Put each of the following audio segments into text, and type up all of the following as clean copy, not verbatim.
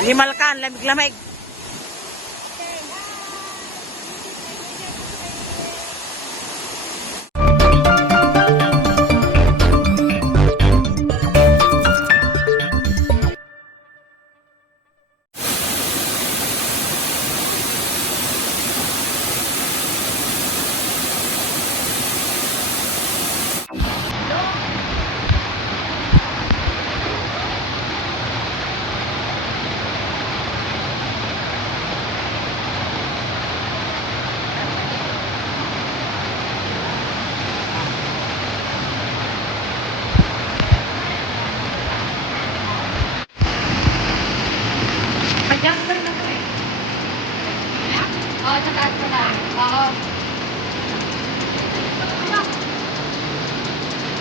Himal ka, lamig-lamig.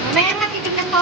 Mamaya na, titignan ko.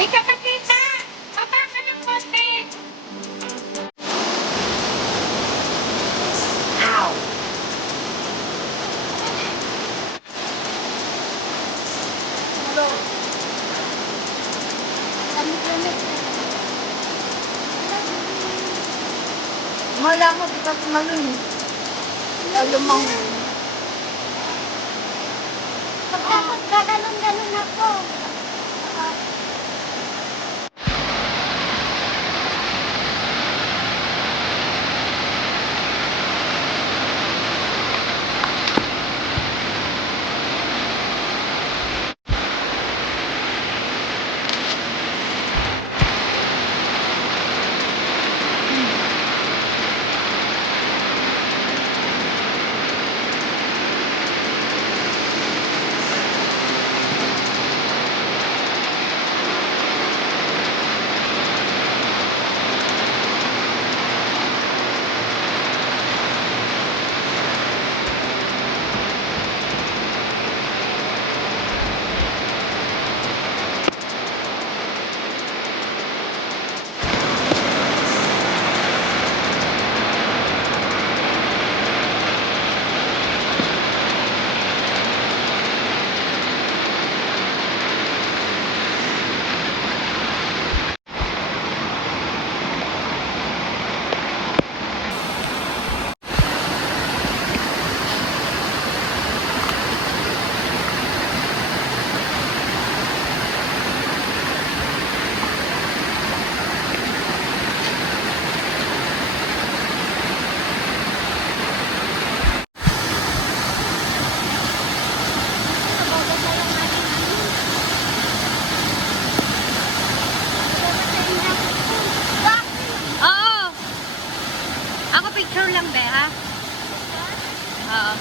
Di ka makita! Baba ka ng poste! Ow! Hello? Lamig-lamig. Mala mo, di ka tumalun eh. Lumang. Pagkakot ka, ganun-ganun ako. Picture lang be, ha? Oo.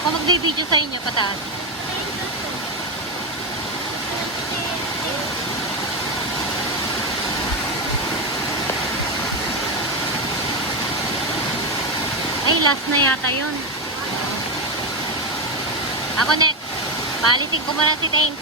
Ako mag-video sa inyo, pataas. Ay, last na yata yun. Ako next. Palitin ko muna si Teng.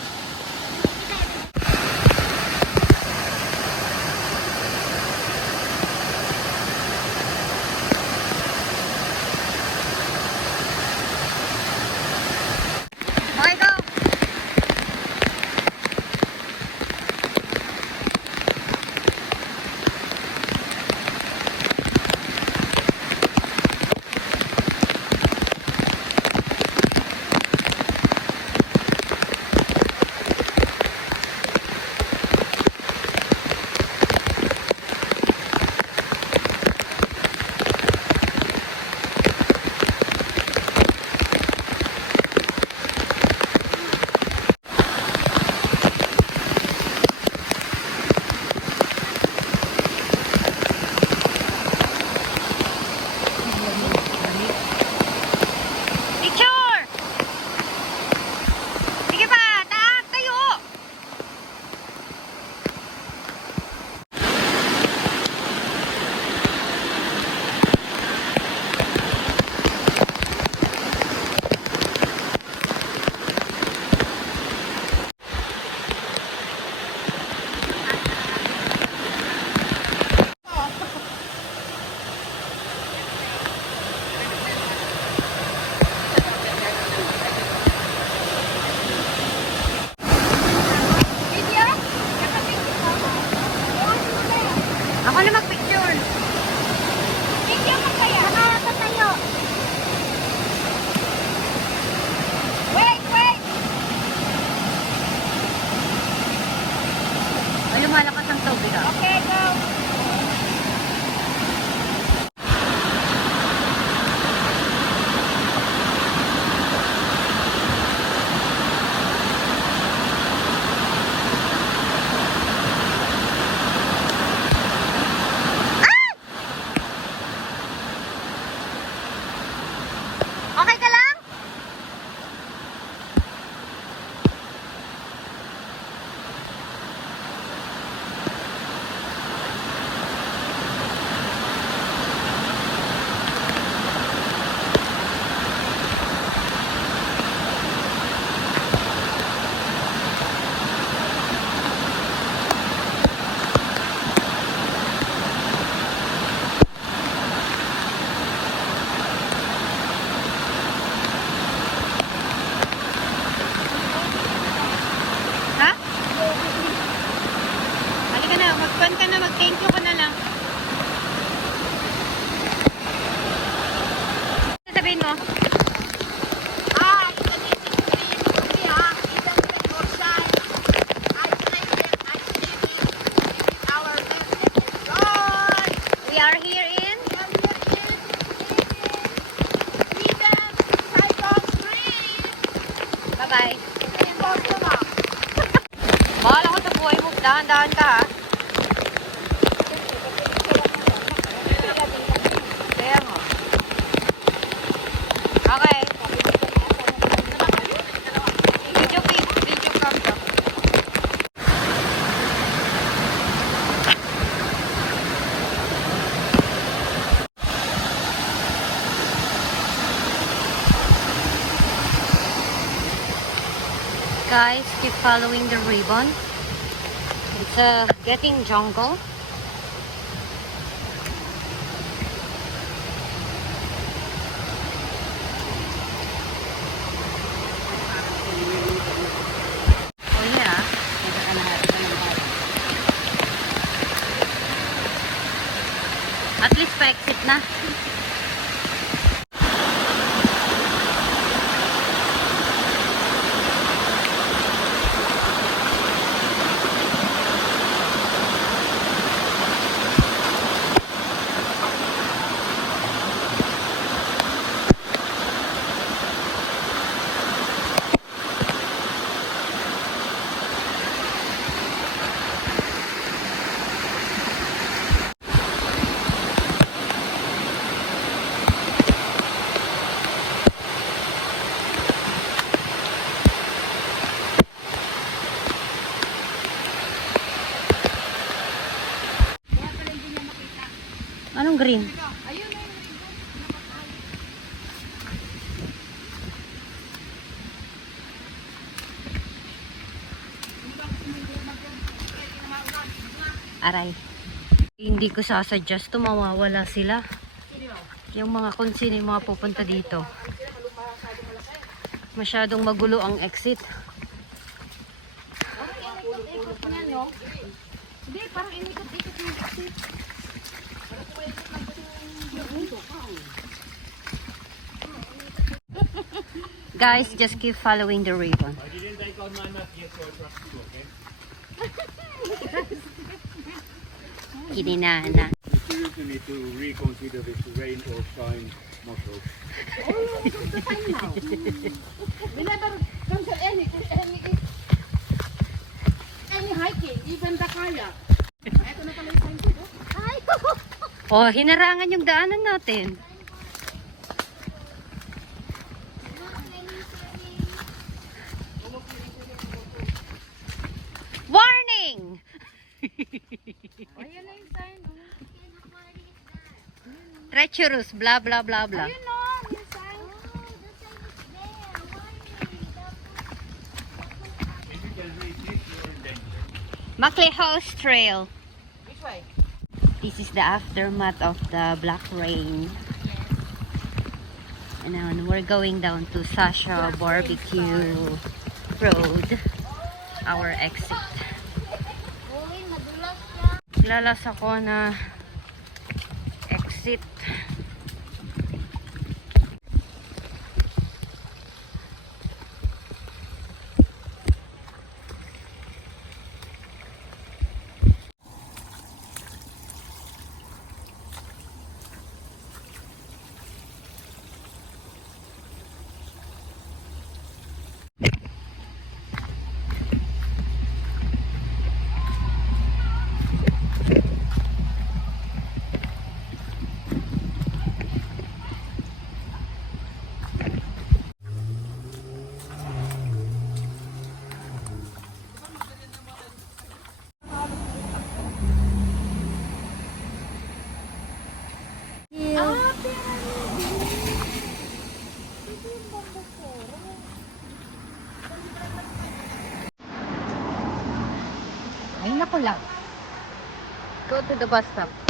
lumalakas ang tubig ah. Okay, go. Okay ka lang? Ha? Halika na, mag-pan ka na, mag-thank you ka na lang. Ano sabihin mo? We are here in bye-bye. Bahala ko sa buhay mo. Dahan-dahan ka ha. Kaya mo. Okay. Video cam ka. Guys, keep following the ribbon. It's getting jungle. Oh yeah. At least pa-exit na. Anong green? Aray. Hindi ko sasuggest to, mawawala sila. Yung mga kung sino yung mga pupunta dito. Masyadong magulo ang exit. Hindi, parang inikot-ikot yung exit. Guys, just keep following the ribbon. I didn't take out my map yet, so I trust you, okay? Kininana. You seriously need to reconsider this rain or shine motto. We never cancel any hiking, even the kayak. Ito na pala yung sign ko. Ay! Oh, hinarangan yung daanan natin. Warning! Ayan na yung sign. Treacherous, blah blah blah blah. Ayun na, yung sign. If you can read this, you're in danger. MacLehose Trail. Which way? This is the aftermath of the black rain. And now we're going down to Sasha Barbecue Road. Our exit. Lalas ako na exit. Ay, naku lang. Go to the bus stop.